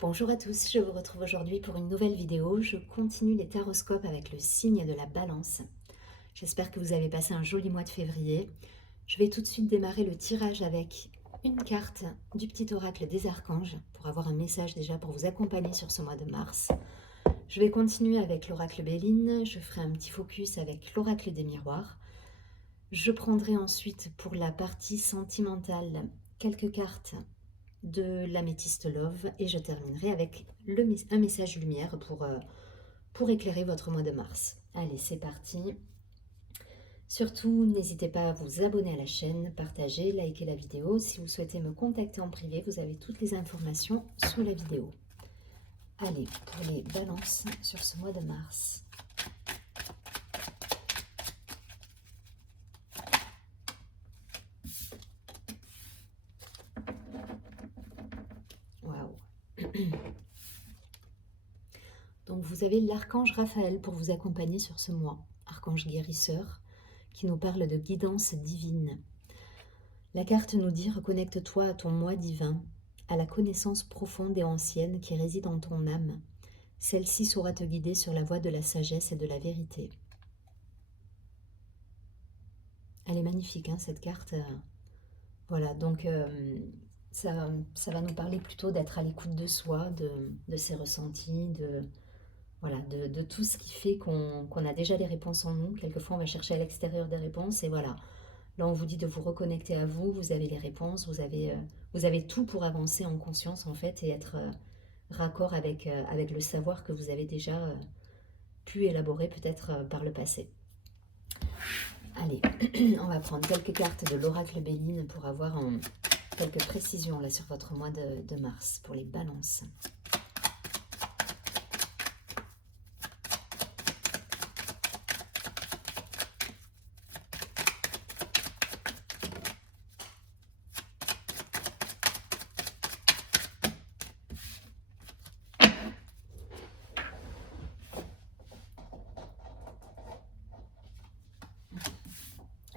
Bonjour à tous, je vous retrouve aujourd'hui pour une nouvelle vidéo. Je continue les taroscopes avec le signe de la balance. J'espère que vous avez passé un joli mois de février. Je vais tout de suite démarrer le tirage avec une carte du petit oracle des archanges pour avoir un message déjà pour vous accompagner sur ce mois de mars. Je vais continuer avec l'oracle Béline, je ferai un petit focus avec l'oracle des miroirs. Je prendrai ensuite pour la partie sentimentale quelques cartes de l'améthyste love et je terminerai avec un message lumière pour éclairer votre mois de mars. Allez, c'est parti. Surtout, n'hésitez pas à vous abonner à la chaîne, partager, liker la vidéo. Si vous souhaitez me contacter en privé, vous avez toutes les informations sous la vidéo. Allez, pour les balances sur ce mois de mars. Waouh. Donc vous avez l'archange Raphaël pour vous accompagner sur ce mois. Archange guérisseur qui nous parle de guidance divine. La carte nous dit: reconnecte-toi à ton moi divin, à la connaissance profonde et ancienne qui réside en ton âme. Celle-ci saura te guider sur la voie de la sagesse et de la vérité. Elle est magnifique, hein, cette carte. Voilà, donc ça va nous parler plutôt d'être à l'écoute de soi, de ses ressentis, voilà, de tout ce qui fait qu'on a déjà les réponses en nous. Quelquefois, on va chercher à l'extérieur des réponses et voilà. Là, on vous dit de vous reconnecter à vous, vous avez les réponses, vous avez tout pour avancer en conscience en fait et être raccord avec le savoir que vous avez déjà pu élaborer peut-être par le passé. Allez, on va prendre quelques cartes de l'oracle Béline pour avoir quelques précisions là sur votre mois de mars pour les balances.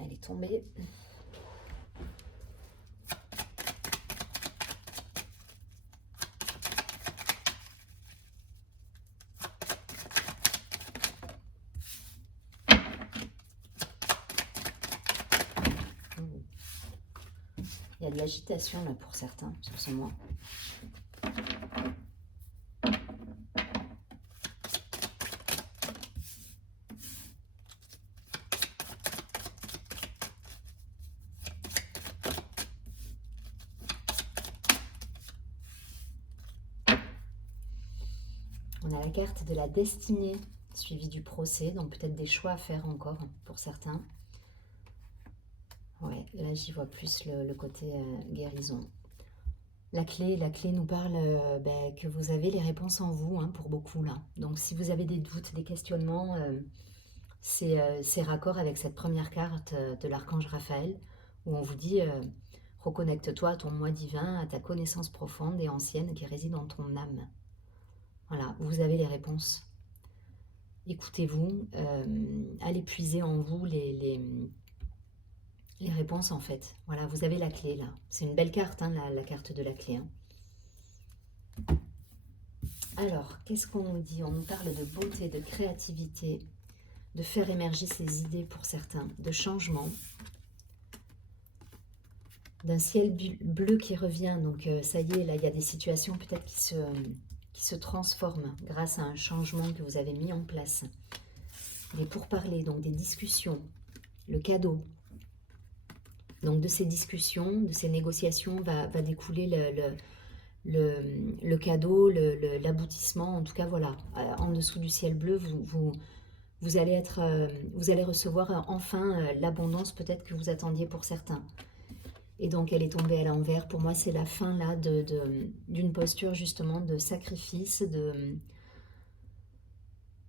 Elle est tombée. Il y a de l'agitation là pour certains sur ce mois. On a la carte de la destinée suivie du procès, donc peut-être des choix à faire encore pour certains. Ouais, là j'y vois plus le côté guérison. La clé nous parle que vous avez les réponses en vous, hein, pour beaucoup là. Donc si vous avez des doutes, des questionnements, c'est raccord avec cette première carte de l'archange Raphaël, où on vous dit reconnecte-toi à ton moi divin, à ta connaissance profonde et ancienne qui réside en ton âme. Voilà, vous avez les réponses. Écoutez-vous, allez puiser en vous les réponses en fait. Voilà, vous avez la clé là. C'est une belle carte, hein, la carte de la clé. Hein. Alors, qu'est-ce qu'on nous dit? On nous parle de beauté, de créativité, de faire émerger ses idées pour certains, de changement, d'un ciel bleu qui revient. Donc ça y est, là il y a des situations peut-être qui se transforment grâce à un changement que vous avez mis en place. Des pourparlers, donc des discussions, le cadeau. Donc de ces discussions, de ces négociations va découler le cadeau, l'aboutissement. En tout cas, voilà, en dessous du ciel bleu, vous allez recevoir enfin l'abondance peut-être que vous attendiez pour certains. Et donc elle est tombée à l'envers. Pour moi, c'est la fin là d'une posture justement de sacrifice,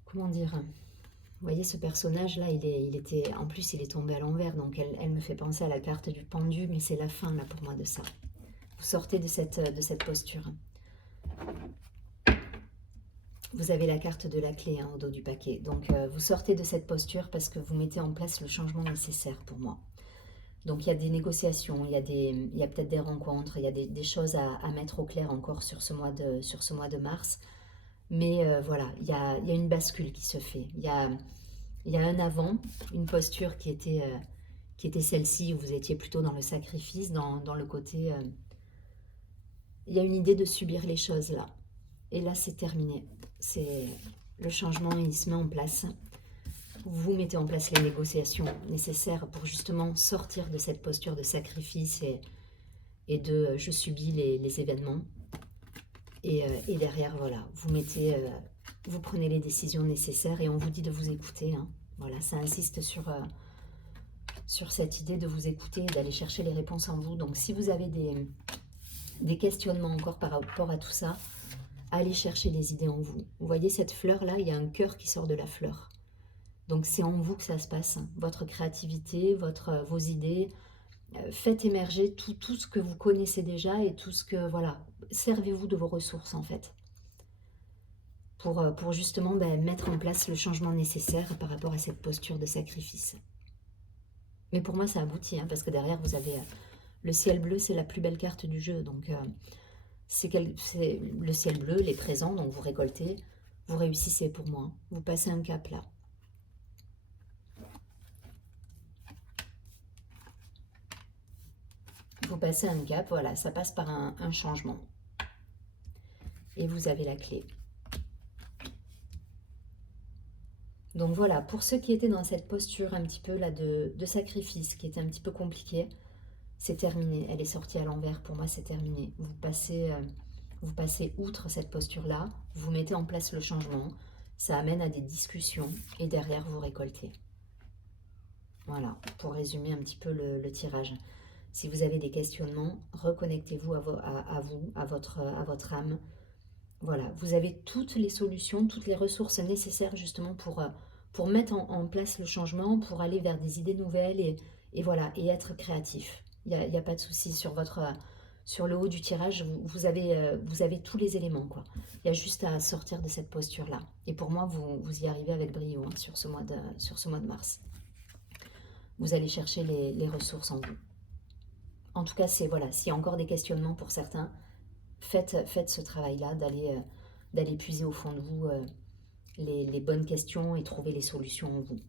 comment dire? Vous voyez ce personnage là, en plus il est tombé à l'envers, donc elle me fait penser à la carte du pendu, mais c'est la fin là pour moi de ça. Vous sortez de cette posture. Vous avez la carte de la clé, hein, au dos du paquet. Donc vous sortez de cette posture parce que vous mettez en place le changement nécessaire pour moi. Donc il y a des négociations, il y a peut-être des rencontres, il y a des choses à mettre au clair encore sur sur ce mois de mars. Mais voilà, il y a une bascule qui se fait. Il y a un avant, une posture qui était celle-ci, où vous étiez plutôt dans le sacrifice, dans le côté... il y a une idée de subir les choses là. Et là, c'est terminé. C'est le changement, il se met en place. Vous mettez en place les négociations nécessaires pour justement sortir de cette posture de sacrifice et de je subis les événements. Et derrière, voilà, vous prenez les décisions nécessaires et on vous dit de vous écouter. Hein. Voilà, ça insiste sur cette idée de vous écouter et d'aller chercher les réponses en vous. Donc si vous avez des questionnements encore par rapport à tout ça, allez chercher les idées en vous. Vous voyez cette fleur-là, il y a un cœur qui sort de la fleur. Donc c'est en vous que ça se passe. Votre créativité, vos idées, faites émerger tout ce que vous connaissez déjà et tout ce que... Voilà, servez-vous de vos ressources en fait. Pour justement mettre en place le changement nécessaire par rapport à cette posture de sacrifice. Mais pour moi ça aboutit, hein, parce que derrière vous avez le ciel bleu, c'est la plus belle carte du jeu. Donc c'est le ciel bleu, les présents, donc vous récoltez, vous réussissez pour moi. Vous passez un cap là. Vous passez un cap, voilà, ça passe par un changement. Et vous avez la clé. Donc voilà, pour ceux qui étaient dans cette posture un petit peu là de sacrifice, qui était un petit peu compliquée, c'est terminé. Elle est sortie à l'envers, pour moi c'est terminé. Vous passez outre cette posture-là, vous mettez en place le changement, ça amène à des discussions et derrière vous récoltez. Voilà, pour résumer un petit peu le tirage. Si vous avez des questionnements, reconnectez-vous à votre âme. Voilà, vous avez toutes les solutions, toutes les ressources nécessaires justement pour mettre en place le changement, pour aller vers des idées nouvelles et voilà, et être créatif. Il n'y a pas de souci sur le haut du tirage, vous avez tous les éléments, quoi. Il y a juste à sortir de cette posture-là. Et pour moi, vous y arrivez avec brio, hein, sur ce mois de mars. Vous allez chercher les ressources en vous. En tout cas, voilà, s'il y a encore des questionnements pour certains, faites ce travail-là, d'aller puiser au fond de vous les bonnes questions et trouver les solutions en vous.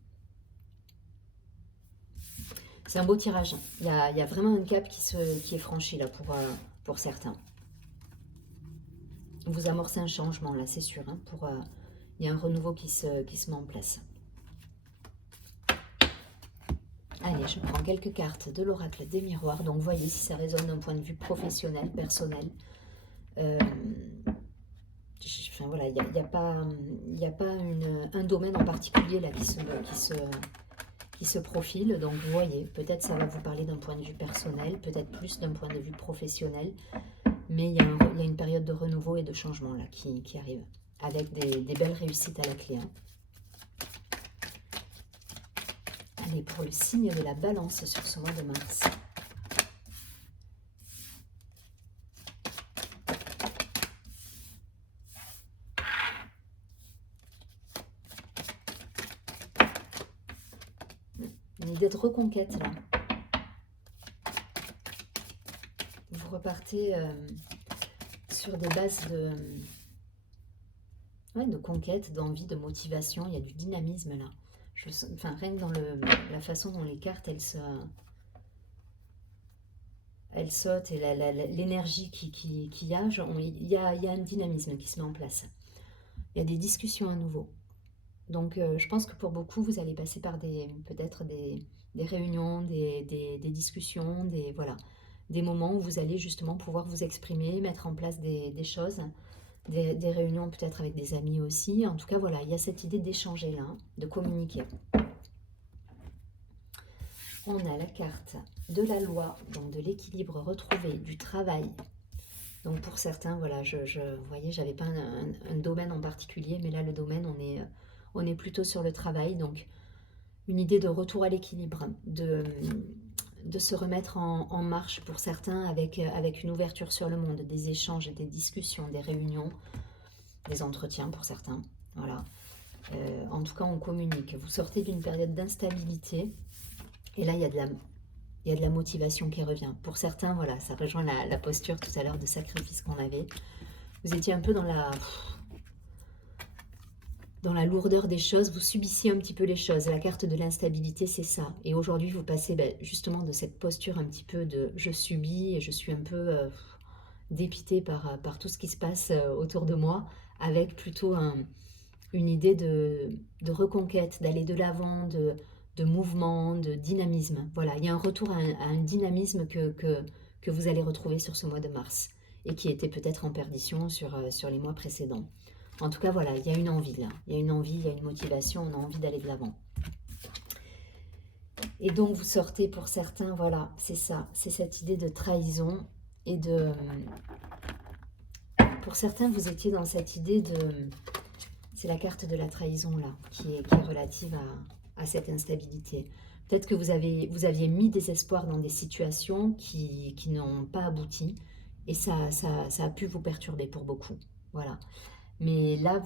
C'est un beau tirage. Il y a vraiment un cap qui est franchi là pour certains. Vous amorcez un changement là, c'est sûr. Hein, il y a un renouveau qui se met en place. Allez, je prends quelques cartes de l'oracle des miroirs. Donc, voyez si ça résonne d'un point de vue professionnel, personnel. Enfin, voilà, il n'y a pas un domaine en particulier là qui se profile. Donc, vous voyez, peut-être ça va vous parler d'un point de vue personnel, peut-être plus d'un point de vue professionnel. Mais il y a une période de renouveau et de changement là qui arrive, avec des belles réussites à la clé. Hein. Allez, pour le signe de la balance sur ce mois de mars. Une idée de reconquête, là. Vous repartez sur des bases de conquête, d'envie, de motivation. Il y a du dynamisme, là. Enfin, rien que dans la façon dont les cartes, elles sautent et l'énergie qu'il y a, il y a un dynamisme qui se met en place. Il y a des discussions à nouveau. Donc, je pense que pour beaucoup, vous allez passer par peut-être des réunions, des discussions, voilà, des moments où vous allez justement pouvoir vous exprimer, mettre en place des choses, des réunions peut-être avec des amis aussi. En tout cas, voilà, il y a cette idée d'échanger là, hein, de communiquer. On a la carte de la loi, donc de l'équilibre retrouvé, du travail. Donc pour certains, voilà, vous voyez, j'avais pas un domaine en particulier, mais là le domaine, on est plutôt sur le travail. Donc une idée de retour à l'équilibre, de se remettre en marche pour certains avec une ouverture sur le monde, des échanges, des discussions, des réunions, des entretiens pour certains. Voilà. En tout cas, on communique. Vous sortez d'une période d'instabilité et là, il y a Il y a de la motivation qui revient. Pour certains, voilà, ça rejoint la posture tout à l'heure de sacrifice qu'on avait. Vous étiez un peu dans la lourdeur des choses, vous subissiez un petit peu les choses. La carte de l'instabilité, c'est ça. Et aujourd'hui, vous passez justement de cette posture un petit peu de je subis et je suis un peu dépité par tout ce qui se passe autour de moi, avec plutôt une idée de reconquête, d'aller de l'avant, de mouvement, de dynamisme. Voilà, il y a un retour à un dynamisme que vous allez retrouver sur ce mois de mars et qui était peut-être en perdition sur les mois précédents. En tout cas, voilà, il y a une envie là. Il y a une envie, il y a une motivation, on a envie d'aller de l'avant. Et donc, vous sortez pour certains, voilà, c'est ça. C'est cette idée de trahison et de... Pour certains, vous étiez dans cette idée de... C'est la carte de la trahison là, qui est relative à cette instabilité. Peut-être que vous aviez mis des espoirs dans des situations qui n'ont pas abouti. Et ça a pu vous perturber pour beaucoup. Voilà. Mais là,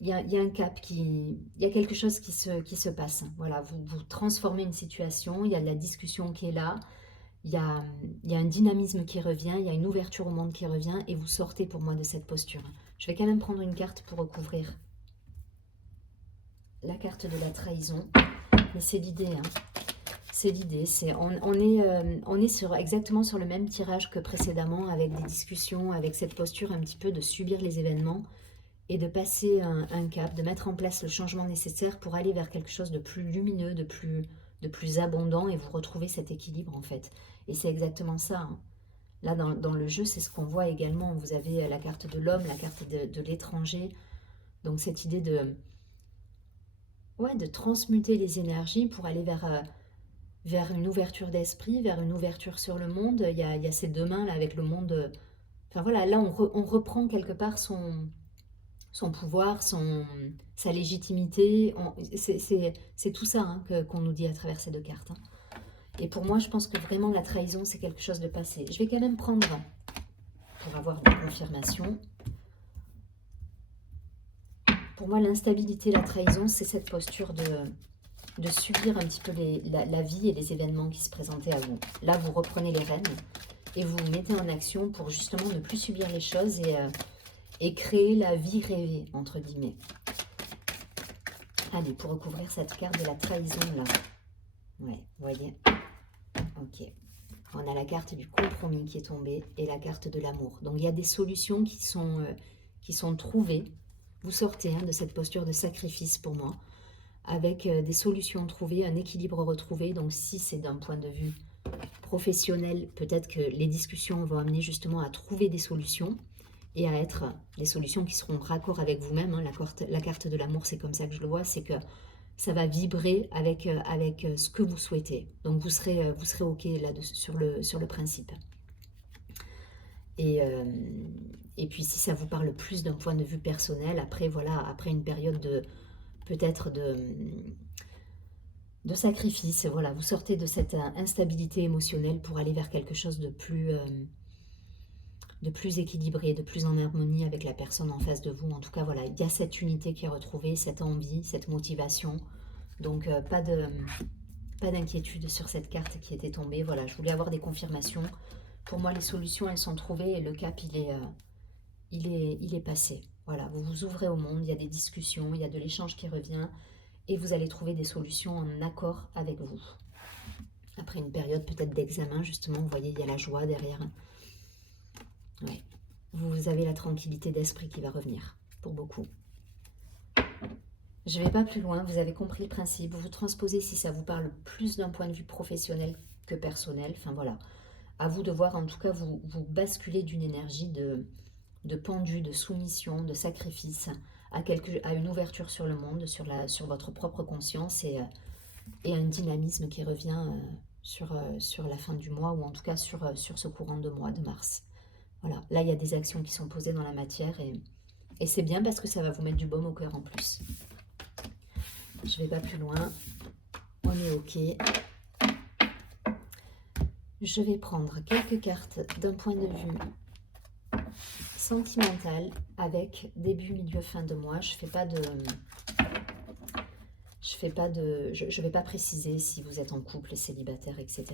il y a un cap, il y a quelque chose qui se passe. Voilà, vous transformez une situation, il y a de la discussion qui est là, il y a un dynamisme qui revient, il y a une ouverture au monde qui revient, et vous sortez pour moi de cette posture. Je vais quand même prendre une carte pour recouvrir la carte de la trahison. Mais c'est l'idée, hein. C'est l'idée, on est exactement sur le même tirage que précédemment, avec des discussions, avec cette posture un petit peu de subir les événements, et de passer un cap, de mettre en place le changement nécessaire pour aller vers quelque chose de plus lumineux, de plus abondant, et vous retrouvez cet équilibre en fait. Et c'est exactement ça, hein. Là, dans le jeu, c'est ce qu'on voit également. Vous avez la carte de l'homme, la carte de l'étranger. Donc cette idée de transmuter les énergies pour aller vers une ouverture d'esprit, vers une ouverture sur le monde. Il y a ces deux mains là avec le monde. Enfin voilà, là on reprend quelque part son pouvoir, sa légitimité. C'est tout ça, hein, qu'on nous dit à travers ces deux cartes, hein. Et pour moi, je pense que vraiment la trahison, c'est quelque chose de passé. Je vais quand même prendre pour avoir des confirmations. Pour moi, l'instabilité, la trahison, c'est cette posture de subir un petit peu la vie et les événements qui se présentaient à vous. Là, vous reprenez les rênes et vous vous mettez en action pour justement ne plus subir les choses et créer la vie rêvée, entre guillemets. Allez, pour recouvrir cette carte de la trahison, là. Ouais, vous voyez. Ok. On a la carte du compromis qui est tombée et la carte de l'amour. Donc, il y a des solutions qui sont trouvées. Vous sortez, hein, de cette posture de sacrifice pour moi, avec des solutions trouvées, un équilibre retrouvé. Donc, si c'est d'un point de vue professionnel, peut-être que les discussions vont amener justement à trouver des solutions et à être des solutions qui seront raccord avec vous-même, hein. La carte de l'amour, c'est comme ça que je le vois, c'est que ça va vibrer avec ce que vous souhaitez. Donc vous serez OK là sur le principe. Et puis si ça vous parle plus d'un point de vue personnel, après voilà, après une période peut-être de sacrifice, voilà, vous sortez de cette instabilité émotionnelle pour aller vers quelque chose de plus équilibré, de plus en harmonie avec la personne en face de vous. En tout cas, voilà, il y a cette unité qui est retrouvée, cette envie, cette motivation. Donc, pas d'inquiétude sur cette carte qui était tombée. Voilà, je voulais avoir des confirmations. Pour moi, les solutions, elles sont trouvées et le cap, il est passé. Voilà, vous vous ouvrez au monde, il y a des discussions, il y a de l'échange qui revient et vous allez trouver des solutions en accord avec vous. Après une période peut-être d'examen, justement, vous voyez, il y a la joie derrière. Ouais. Vous avez la tranquillité d'esprit qui va revenir, pour beaucoup. Je ne vais pas plus loin, vous avez compris le principe. Vous transposez si ça vous parle plus d'un point de vue professionnel que personnel. Enfin voilà, à vous de voir, en tout cas, vous basculez d'une énergie de pendu, de soumission, de sacrifice, à une ouverture sur le monde, sur votre propre conscience et un dynamisme qui revient sur la fin du mois, ou en tout cas sur ce courant de mois de mars. Voilà, là il y a des actions qui sont posées dans la matière et c'est bien parce que ça va vous mettre du baume au cœur en plus. Je vais pas plus loin, on est OK. Je vais prendre quelques cartes d'un point de vue sentimental avec début, milieu, fin de mois. Je fais pas je vais pas préciser si vous êtes en couple, célibataire, etc.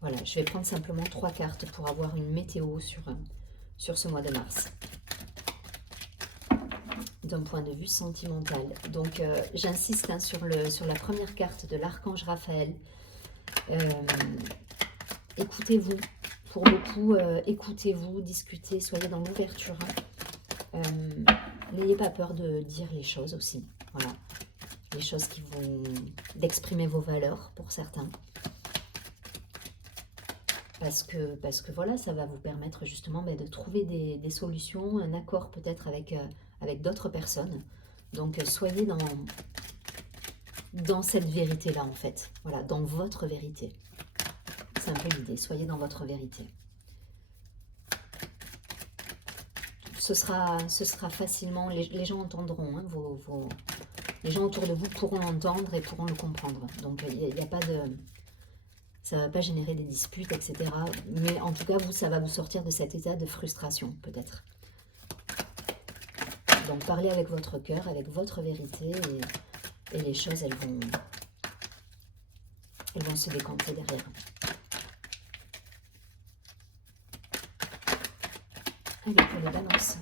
Voilà, je vais prendre simplement 3 cartes pour avoir une météo sur ce mois de mars. D'un point de vue sentimental. Donc, j'insiste hein, sur la première carte de l'archange Raphaël. Écoutez-vous. Pour beaucoup, écoutez-vous, discutez, soyez dans l'ouverture. N'ayez pas peur de dire les choses aussi. Voilà. Les choses qui vont... d'exprimer vos valeurs pour certains. Parce que voilà, ça va vous permettre justement de trouver des solutions, un accord peut-être avec d'autres personnes. Donc soyez dans cette vérité-là en fait. Voilà, dans votre vérité. C'est un peu l'idée, soyez dans votre vérité. Ce sera facilement, les gens entendront, hein, les gens autour de vous pourront l'entendre et pourront le comprendre. Donc il n'y a pas de... Ça ne va pas générer des disputes, etc. Mais en tout cas, ça va vous sortir de cet état de frustration, peut-être. Donc, parlez avec votre cœur, avec votre vérité, et les choses, elles vont se décanter derrière. Allez, pour les balances.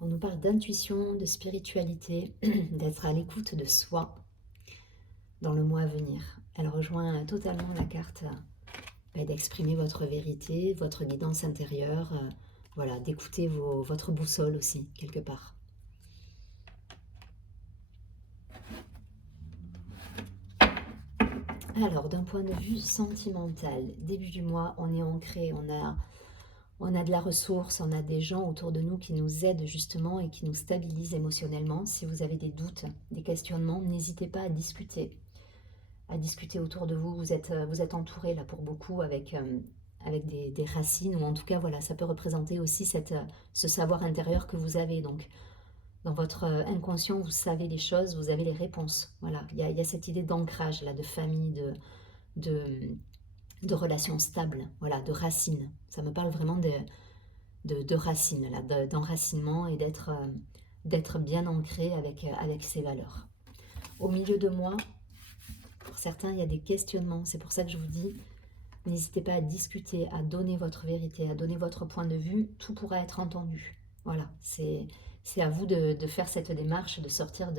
On nous parle d'intuition, de spiritualité, d'être à l'écoute de soi dans le mois à venir. Elle rejoint totalement la carte d'exprimer votre vérité, votre guidance intérieure, voilà, d'écouter votre boussole aussi, quelque part. Alors, d'un point de vue sentimental, début du mois, on est ancré, on a de la ressource, on a des gens autour de nous qui nous aident justement et qui nous stabilisent émotionnellement. Si vous avez des doutes, des questionnements, n'hésitez pas à discuter autour de vous. Vous êtes entouré là pour beaucoup avec des racines, ou en tout cas, voilà, ça peut représenter aussi ce savoir intérieur que vous avez. Donc, dans votre inconscient, vous savez les choses, vous avez les réponses. Voilà, il y a cette idée d'ancrage, là, de famille, de relations stables, voilà, de racines. Ça me parle vraiment de racines, là, d'enracinement et d'être bien ancré avec ses valeurs. Au milieu de moi, pour certains, il y a des questionnements. C'est pour ça que je vous dis, n'hésitez pas à discuter, à donner votre vérité, à donner votre point de vue. Tout pourra être entendu. Voilà, c'est à vous de faire cette démarche, de sortir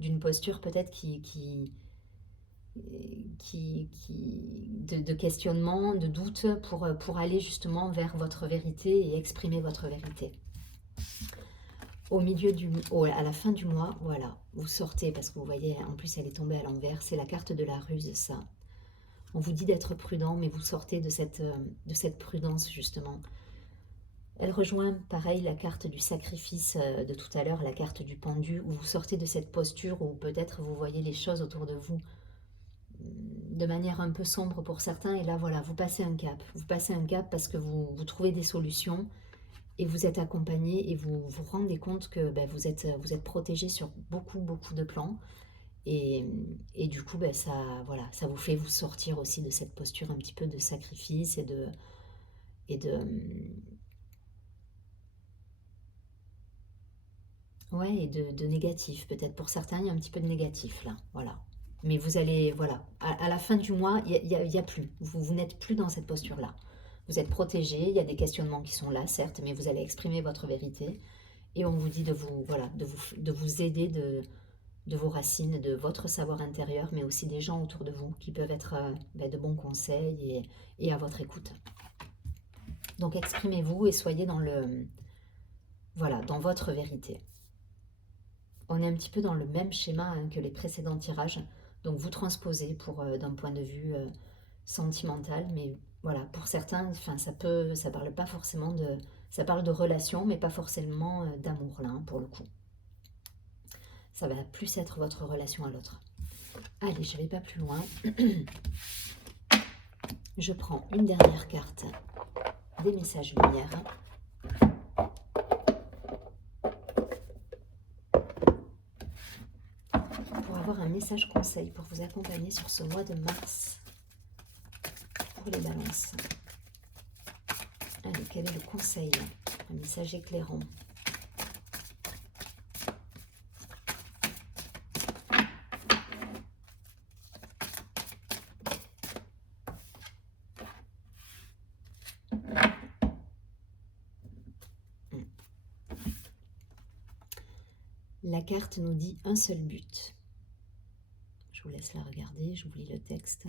d'une posture peut-être de questionnement, de doute, pour aller justement vers votre vérité et exprimer votre vérité. À la fin du mois, voilà, vous sortez, parce que vous voyez, en plus elle est tombée à l'envers, c'est la carte de la ruse, ça. On vous dit d'être prudent, mais vous sortez de cette prudence, justement. Elle rejoint, pareil, la carte du sacrifice de tout à l'heure, la carte du pendu, où vous sortez de cette posture où peut-être vous voyez les choses autour de vous de manière un peu sombre pour certains, et là, voilà, vous passez un cap. Vous passez un cap parce que vous trouvez des solutions, et vous êtes accompagné, et vous vous rendez compte que vous êtes protégé sur beaucoup de plans, et du coup, voilà, ça vous fait vous sortir aussi de cette posture un petit peu de sacrifice et de ouais, et de négatif, peut-être. Pour certains, il y a un petit peu de négatif, là, voilà. Mais vous allez, voilà, à la fin du mois, il y a plus. Vous n'êtes plus dans cette posture-là. Vous êtes protégé, il y a des questionnements qui sont là, certes, mais vous allez exprimer votre vérité. Et on vous dit voilà, de vous aider de vos racines, de votre savoir intérieur, mais aussi des gens autour de vous qui peuvent être de bons conseils et à votre écoute. Donc exprimez-vous et soyez voilà, dans votre vérité. On est un petit peu dans le même schéma hein, que les précédents tirages. Donc vous transposez d'un point de vue sentimental, mais voilà, pour certains, ça parle pas forcément ça parle de relation, mais pas forcément d'amour là, hein, pour le coup. Ça va plus être votre relation à l'autre. Allez, je ne vais pas plus loin. Je prends une dernière carte des messages lumière. Pour avoir un message conseil pour vous accompagner sur ce mois de mars pour les balances. Allez, quel est le conseil? Un message éclairant. La carte nous dit un seul but. Je vous laisse la regarder, je vous lis le texte.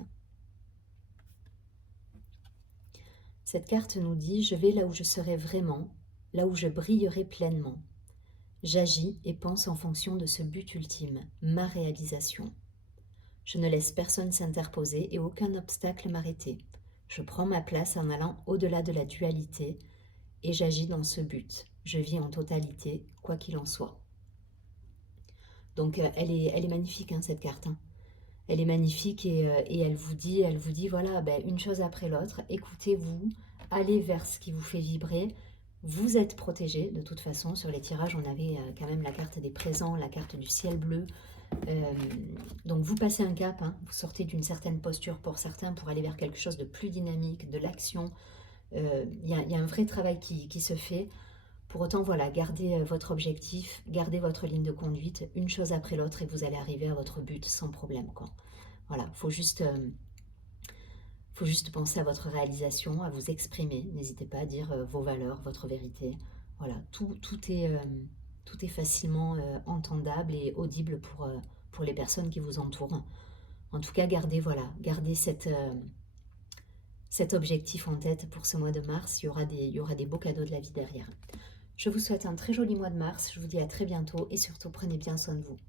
Cette carte nous dit « Je vais là où je serai vraiment, là où je brillerai pleinement. J'agis et pense en fonction de ce but ultime, ma réalisation. Je ne laisse personne s'interposer et aucun obstacle m'arrêter. Je prends ma place en allant au-delà de la dualité et j'agis dans ce but. Je vis en totalité, quoi qu'il en soit. » Donc elle est magnifique hein, cette carte. Hein. Elle est magnifique et elle vous dit voilà, une chose après l'autre, écoutez-vous, allez vers ce qui vous fait vibrer. Vous êtes protégé de toute façon. Sur les tirages, on avait quand même la carte des présents, la carte du ciel bleu. Donc vous passez un cap, hein, vous sortez d'une certaine posture pour certains pour aller vers quelque chose de plus dynamique, de l'action. Il y a un vrai travail qui se fait. Pour autant, voilà, gardez votre objectif, gardez votre ligne de conduite, une chose après l'autre et vous allez arriver à votre but sans problème, quoi. Voilà, faut juste penser à votre réalisation, à vous exprimer. N'hésitez pas à dire vos valeurs, votre vérité. Voilà, tout est facilement entendable et audible pour les personnes qui vous entourent. En tout cas, gardez cet objectif en tête pour ce mois de mars. Il y aura des beaux cadeaux de la vie derrière. Je vous souhaite un très joli mois de mars. Je vous dis à très bientôt et surtout prenez bien soin de vous.